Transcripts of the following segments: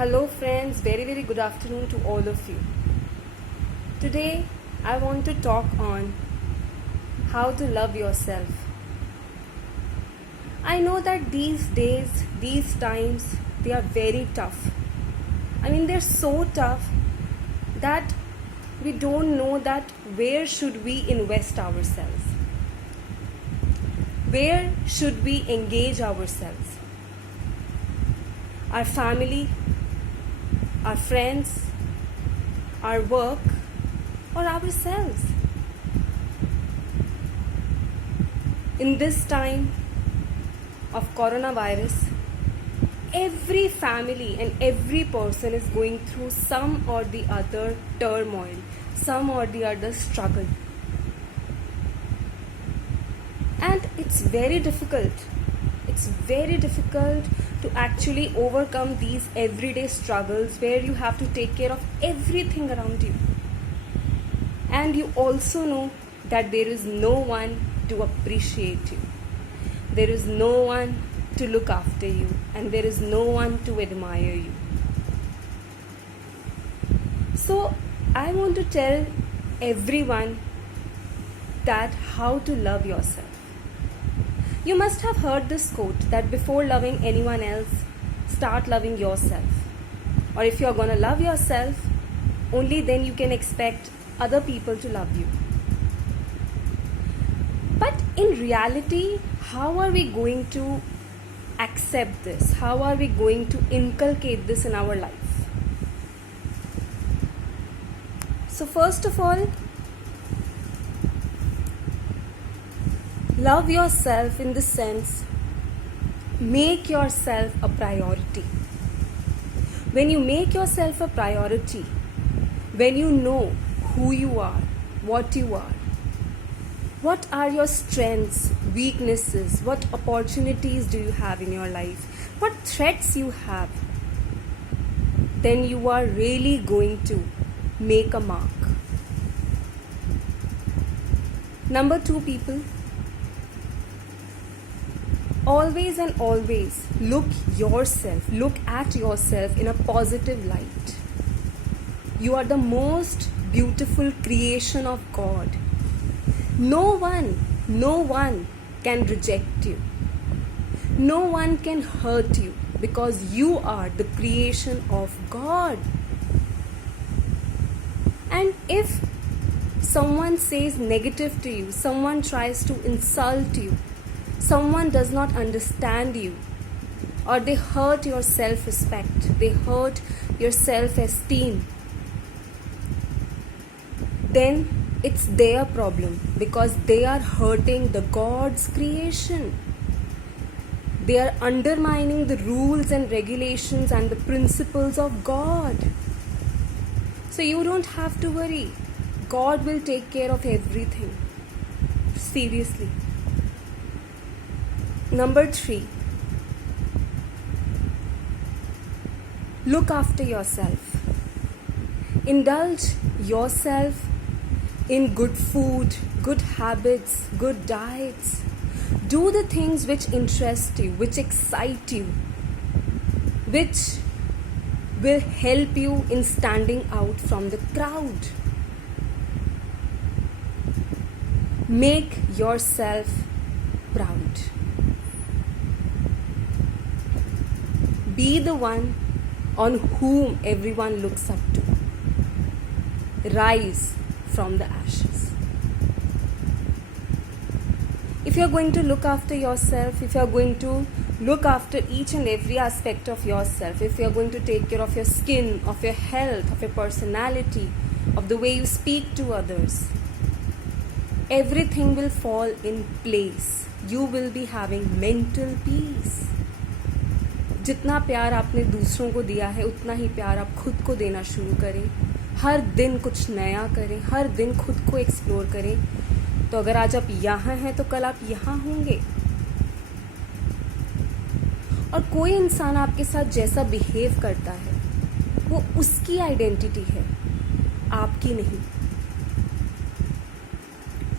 Hello friends, very good afternoon to all of you. Today I want to talk on how to love yourself. I know that these days, these times, they are very tough. They're so tough that we don't know that where should we invest ourselves? Where should we engage ourselves? Our family, our friends, our work, or ourselves. In this time of coronavirus, every family and every person is going through some or the other turmoil, some or the other struggle. And it's very difficult. It's very difficult to actually overcome these everyday struggles where you have to take care of everything around you. And you also know that there is no one to appreciate you. There is no one to look after you. And there is no one to admire you. So I want to tell everyone that how to love yourself. You must have heard this quote that before loving anyone else, start loving yourself. Or if you're going to love yourself, only then you can expect other people to love you. But in reality, how are we going to accept this? How are we going to inculcate this in our life? So first of all, love yourself in the sense, make yourself a priority. When you make yourself a priority, when you know who you are, what are your strengths, weaknesses, what opportunities do you have in your life, what threats you have, then you are really going to make a mark. Number 2, people, always and always look at yourself in a positive light. You are the most beautiful creation of God. No one can reject you. No one can hurt you because you are the creation of God. And if someone says negative to you, someone tries to insult you, someone does not understand you, or they hurt your self-respect, they hurt your self-esteem, then it's their problem because they are hurting the God's creation. They are undermining the rules and regulations and the principles of God. So you don't have to worry. God will take care of everything. Seriously. Number 3, look after yourself. Indulge yourself in good food, good habits, good diets. Do the things which interest you, which excite you, which will help you in standing out from the crowd. Make yourself proud. Be the one on whom everyone looks up to. Rise from the ashes. If you're going to look after yourself, if you're going to look after each and every aspect of yourself, if you're going to take care of your skin, of your health, of your personality, of the way you speak to others, everything will fall in place. You will be having mental peace. जितना प्यार आपने दूसरों को दिया है उतना ही प्यार आप खुद को देना शुरू करें. हर दिन कुछ नया करें, हर दिन खुद को एक्सप्लोर करें. तो अगर आज आप यहाँ हैं तो कल आप यहाँ होंगे. और कोई इंसान आपके साथ जैसा बिहेव करता है वो उसकी आइडेंटिटी है, आपकी नहीं.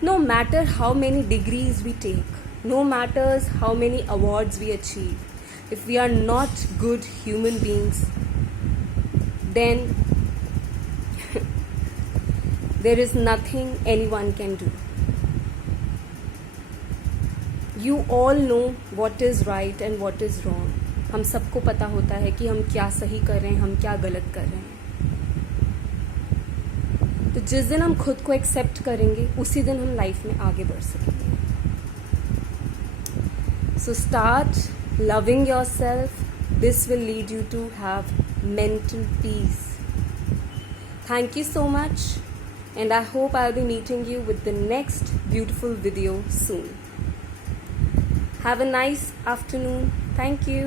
No matter how many degrees we take, no matters how many awards we achieve, if we are not good human beings, then there is nothing anyone can do. You all know what is right and what is wrong. हम सबको पता होता है कि हम क्या सही कर रहे हैं, हम क्या गलत कर रहे हैं. तो जिस दिन हम खुद को एक्सेप्ट करेंगे उसी दिन हम लाइफ में आगे बढ़ सकेंगे. So start loving yourself. This will lead you to have mental peace. Thank you so much, and I hope I'll be meeting you with the next beautiful video soon. Have a nice afternoon. Thank you.